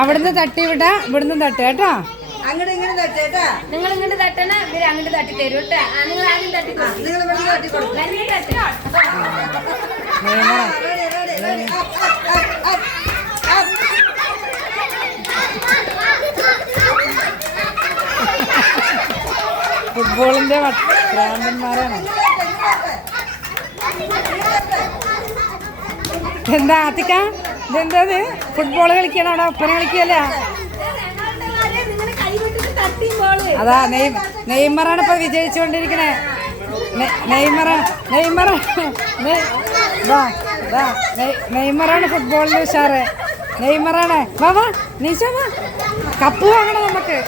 അവിടുന്ന് തട്ടി വിടാ, ഇവിടുന്ന് തട്ടുക കേട്ടോ. അങ്ങോട്ട് ഇങ്ങനെ തട്ടേട്ടാ. നിങ്ങൾ ഇങ്ങോട്ട് തട്ടണ ഇവര് അങ്ങോട്ട് തട്ടി തരും കേട്ടാ. നിങ്ങൾ ആദ്യം തട്ടി നിങ്ങൾ ഇവിടെ തട്ടി കൊടുക്കും. ഫുട്ബോളിന്റെ ഭ്രാന്തന്മാരാണ്. എന്താ ആത്തിക്ക, ഇതെന്താ ഫുട്ബോൾ കളിക്കണം അവിടെ? ഒപ്പന കളിക്കല്ല. അതാ നെയ്മറാണ് ഇപ്പൊ വിജയിച്ചുകൊണ്ടിരിക്കണേ. നെയ്മറാണ് ഫുട്ബോളിൽ ഉഷാറ്. നെയ്മറാണ്. വാ വാ നീശ വാ, കപ്പ് വാങ്ങണം നമുക്ക്.